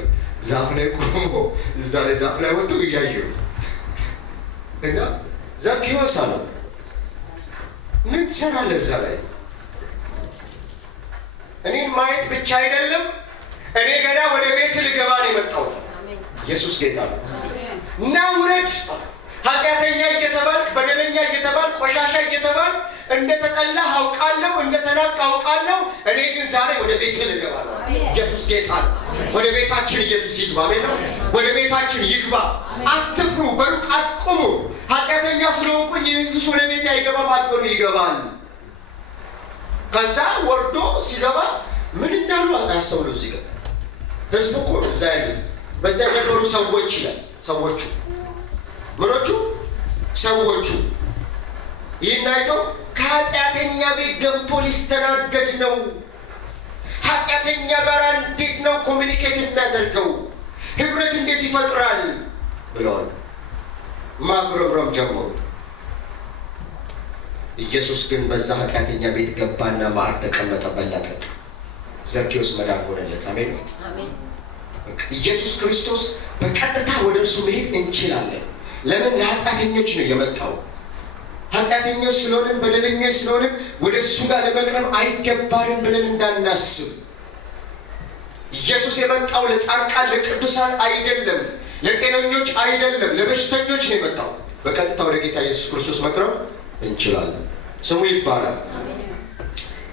ዛፍ ላይ ቆሞ እዛ ላይ ዛፍ ላይ ወጥቶ እያየው እና ዘኬዎስ አለው ምን ትሰራለህ እዛ ላይ? እኔን ማየት ብቻ አይደለም እኔ ገና ወደ ቤት ልገባ ነው የመጣሁት። ኢየሱስ ጌታ ነው። እና ውረድ፣ ኃጢአተኛ እየተባልክ በደለኛ እየተባልክ ቆሻሻ እየተባልክ እንደተጠላህ አውቃለሁ፣ እንደተናቅ አውቃለሁ። እኔ ግን ዛሬ ወደ ቤት ልገባ ነው። ኢየሱስ ጌታ ነው። ወደ ቤታችን ኢየሱስ ይግባ። አሜን ነው። ወደ ቤታችን ይግባ። አትፍሩ፣ በሩቅ አትቁሙ። ኃጢአተኛ ስለሆንኩኝ ኢየሱስ ወደ ቤት አይገባም አትበሉ፣ ይገባል። ከዛ ወርዶ ሲገባ ምን እንዳሉ አያስተውሉ። እዚህ ጋር ህዝቡ እኮ እዛ ያሉ በዛ የነበሩ ሰዎች ይላል። ሰዎቹ ምኖቹ ሰዎቹ ይህን አይተው ከኃጢአተኛ ቤት ገብቶ ሊስተናገድ ነው፣ ኃጢአተኛ ጋር እንዴት ነው ኮሚኒኬት የሚያደርገው፣ ህብረት እንዴት ይፈጥራል ብለዋል። ማጉረምረም ጀመሩ። ኢየሱስ ግን በዛ ኃጢአተኛ ቤት ገባና ማዕድ ተቀመጠ፣ በላ፣ ጠጣ። ዘኬዎስ መዳን ሆነለት። አሜን። ኢየሱስ ክርስቶስ በቀጥታ ወደ እርሱ መሄድ እንችላለን። ለምን? ለኃጢአተኞች ነው የመጣው። ኃጢአተኞች ስለሆንን በደለኞች ስለሆንን ወደ እሱ ጋር ለመቅረብ አይገባንም ብለን እንዳናስብ። ኢየሱስ የመጣው ለጻድቃን ለቅዱሳን አይደለም፣ ለጤነኞች አይደለም፣ ለበሽተኞች ነው የመጣው። በቀጥታ ወደ ጌታ ኢየሱስ ክርስቶስ መቅረብ እንችላለን። ስሙ ይባላል።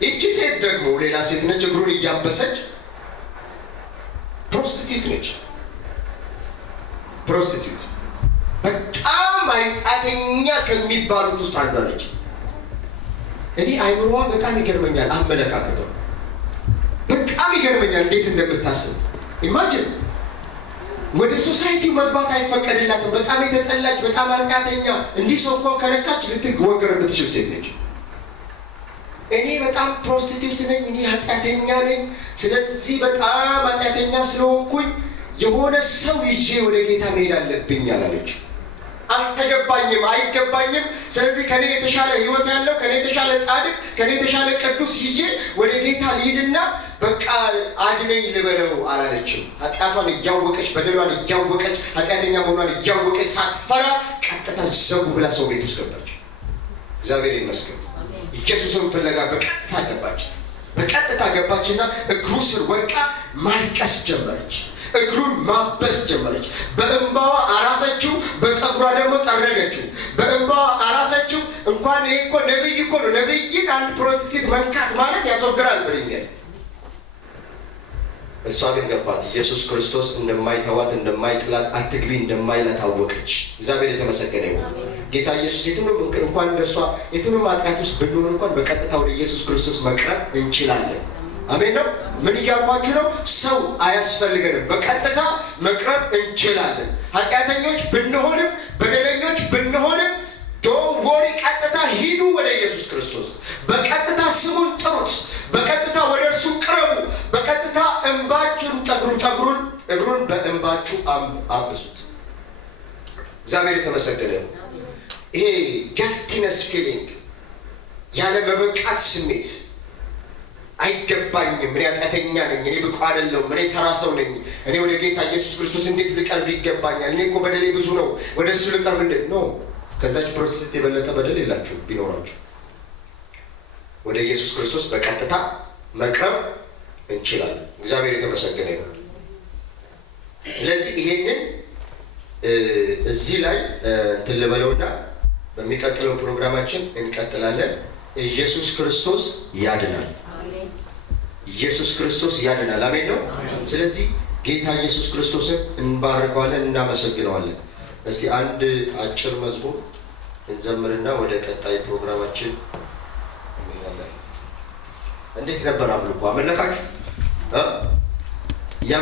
ይቺ ሴት ደግሞ ሌላ ሴት ነች፣ እግሩን እያበሰች ፕሮስቲቲዩት ነች። ፕሮስቲቲዩት በጣም ኃጢአተኛ ከሚባሉት ውስጥ አንዷ ነች። እኔ አይምሮዋ በጣም ይገርመኛል። አመለካከቷ በጣም ይገርመኛል እንዴት እንደምታስብ። ኢማጂን ወደ ሶሳይቲው መግባት አይፈቀድላትም። በጣም የተጠላች፣ በጣም ኃጢአተኛ፣ እንዲህ ሰው እንኳን ከነካች ልትወገር የምትችል ሴት ነች። እኔ በጣም ፕሮስቲቲዩት ነኝ፣ እኔ ኃጢአተኛ ነኝ። ስለዚህ በጣም ኃጢአተኛ ስለሆንኩኝ የሆነ ሰው ይዤ ወደ ጌታ መሄድ አለብኝ አላለች። አልተገባኝም፣ አይገባኝም። ስለዚህ ከኔ የተሻለ ህይወት ያለው፣ ከኔ የተሻለ ጻድቅ፣ ከኔ የተሻለ ቅዱስ ይዤ ወደ ጌታ ልሂድና በቃ አድነኝ ልበለው አላለችም። ኃጢአቷን እያወቀች፣ በደሏን እያወቀች፣ ኃጢአተኛ መሆኗን እያወቀች ሳትፈራ ቀጥታ ዘጉ ብላ ሰው ቤት ውስጥ ገባች። እግዚአብሔር ይመስገን። ኢየሱስን ፍለጋ በቀጥታ ገባች። በቀጥታ ገባችና እግሩ ስር ወድቃ ማልቀስ ጀመረች። እግሩን ማበስ ጀመረች። በእንባዋ አራሰችው፣ በፀጉሯ ደግሞ ጠረገችው። በእንባዋ አራሰችው። እንኳን ይሄ እኮ ነብይ እኮ ነው። ነብይን አንድ ፕሮቴስታንት መንካት ማለት ያስወግራል በድንጋይ። እሷ ግን ገባት። ኢየሱስ ክርስቶስ እንደማይተዋት፣ እንደማይጥላት፣ አትግቢ እንደማይላት አወቀች። እግዚአብሔር የተመሰገነ ይሁን። ጌታ ኢየሱስ የትንም እንኳን እንደሷ የትንም ኃጢአት ውስጥ ብንሆን እንኳን በቀጥታ ወደ ኢየሱስ ክርስቶስ መቅረብ እንችላለን። አሜን ነው። ምን እያልኳችሁ ነው? ሰው አያስፈልገንም። በቀጥታ መቅረብ እንችላለን። ኃጢአተኞች ብንሆንም በደለኞች ብንሆንም ዶንት ወሪ፣ ቀጥታ ሂዱ ወደ ኢየሱስ ክርስቶስ። በቀጥታ ስሙን ጥሩት። በቀጥታ ወደ እርሱ ቅረቡ። በቀጥታ እንባችሁን እግሩን በእንባችሁ አብሱት። እግዚአብሔር የተመሰገነ ነው። ይሄ ጊልቲነስ ፊሊንግ፣ ያለ መበቃት ስሜት፣ አይገባኝም፣ እኔ ኃጢአተኛ ነኝ፣ እኔ ብቁ አይደለሁም፣ እኔ ተራ ሰው ነኝ፣ እኔ ወደ ጌታ ኢየሱስ ክርስቶስ እንዴት ልቀርብ ይገባኛል? እኔ እኮ በደሌ ብዙ ነው፣ ወደ እሱ ልቀርብ እንዴት ነው? ከዛች ፕሮቴስታንት የበለጠ በደል የላችሁ ቢኖራችሁ። ወደ ኢየሱስ ክርስቶስ በቀጥታ መቅረብ እንችላለን። እግዚአብሔር የተመሰገነ ይሁን። ስለዚህ ይሄንን እዚህ ላይ እንትን ልበለውና በሚቀጥለው ፕሮግራማችን እንቀጥላለን። ኢየሱስ ክርስቶስ ያድናል። ኢየሱስ ክርስቶስ ያድናል። አሜን ነው። ስለዚህ ጌታ ኢየሱስ ክርስቶስን እንባርከዋለን፣ እናመሰግነዋለን። እስቲ አንድ አጭር መዝሙር እንዘምርና ወደ ቀጣይ ፕሮግራማችን እንሄዳለን። እንዴት ነበር አምልኮ? አመለካችሁ?